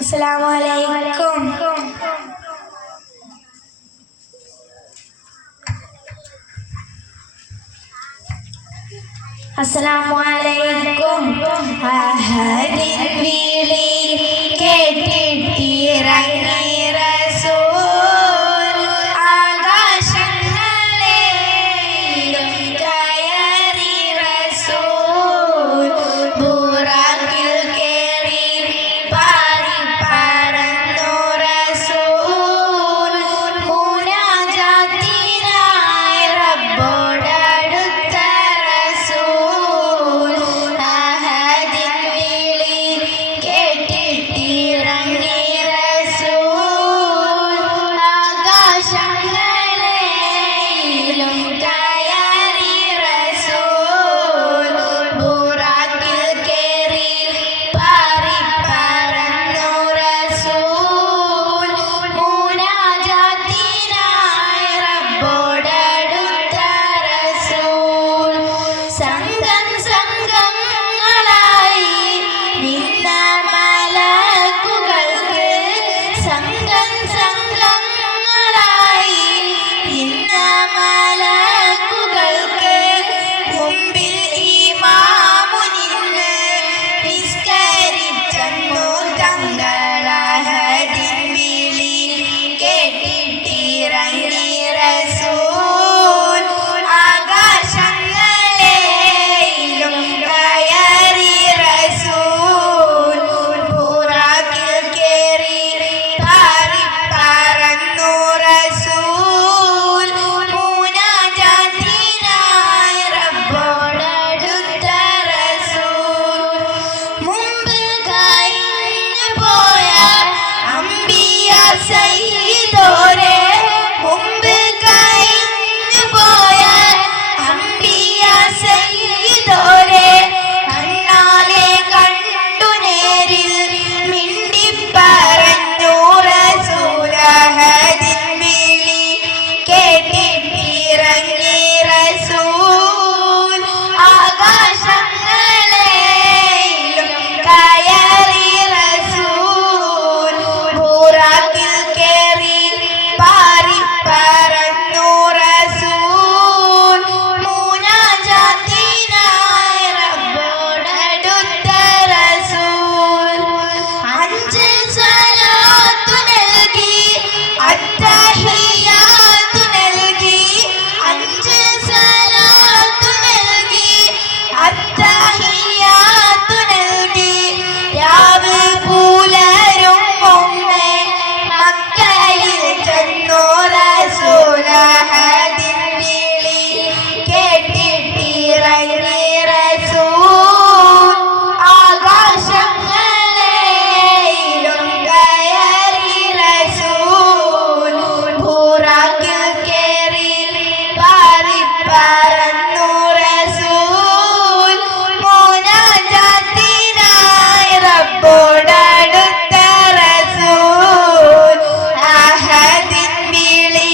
അസ്സലാമലൈക്കും. അസ്സലാമലൈക്കും. അഹദിൻ വിളി കേട്ടിട്ടിറങ്ങി റസൂൽ ആകാശങ്ങളിലും കയറി റസൂൽ ബുറാക്കിൽ കേറി പാറി പറന്നു റസൂൽ മുനാജാത്തിനായി റബ്ബോടടുത്ത റസൂൽ അഹദിൻ വിളി കേട്ടിട്ടിറങ്ങി റസൂൽ ആകാശങ്ങളിലും കയറി റസൂൽ ബുറാക്കിൽ കേറി പാറി പറന്നു റസൂൽ മുനാജാത്തിനായി റബ്ബോടടുത്ത റസൂൽ സംഘം സംഘങ്ങളായി നിന്ന മലക്കുകൾക്ക് സംഘം സംഘങ്ങളായി നിന്ന മലക്കുകൾക്ക് മുമ്പിൽ ഇമാമു നിന്ന് നിസ്കരിച്ചെന്നു തങ്ങളഹദിൻ വിളി കേട്ടിട്ടിറങ്ങി റസൂൽ ആകാശങ്ങളിലും കയറി റസൂൽ ബുറാക്കിൽ കേറി പാറി പറന്നു റസൂൽ മുനാജാത്തിനായി റബ്ബോടടുത്ത റസൂൽ മുമ്പ് കഴിഞ്ഞു പോയ അംബിയ സയ്യിദോരെ മുമ്പ് കഴിഞ്ഞു പോയ അംബിയ സയ്യിദോരെ കണ്ണാലെ കണ്ടു നേരിൽ മിണ്ടിപ്പറഞ്ഞു റസൂൽ അഹദിൻ വിളി കേട്ടിട്ടിറങ്ങി റസൂൽ ആകാശങ്ങളിലും കയറി റസൂൽ ബുറാക്കിൽ കേറി പാറി പറന്നു റസൂൽ മുനാജാത്തിനായി റബ്ബോടടുത്ത റസൂൽ അഞ്ച് സ്വലാത്തു നൽകി അത്തഹിയ്യാത്തു നൽകി അഞ്ച് സ്വലാത്തു നൽകി അത്തഹിയ്യാത്തു നൽകി രാവ് പുലരും മുമ്പേ മക്കയിൽ ചെന്നു റസൂൽ അഹദിൻ വിളി കേട്ടിട്ടിറങ്ങി റസൂൽ ആകാശങ്ങളിലും കയറി റസൂൽ ബുറാക്കിൽ കേറി പാറി പറന്നു റസൂൽ മുനാജാത്തിനായി റബ്ബോടടുത്ത റസൂൽ അഹദിൻ വിളി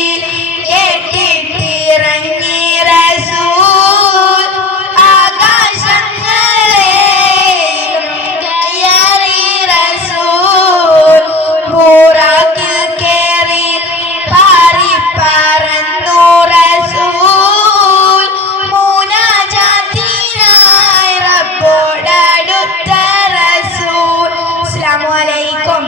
കേട്ടിട്ടിറങ്ങി റസൂൽ ആകാശങ്ങളിലും കയറി റസൂൽ ബുറാക്കിൽ കേറി പാറി പറന്നു റസൂൽ മുനാജാത്തിനായി റബ്ബോടടുത്ത റസൂൽ. അസ്സലാമു അലൈക്കും.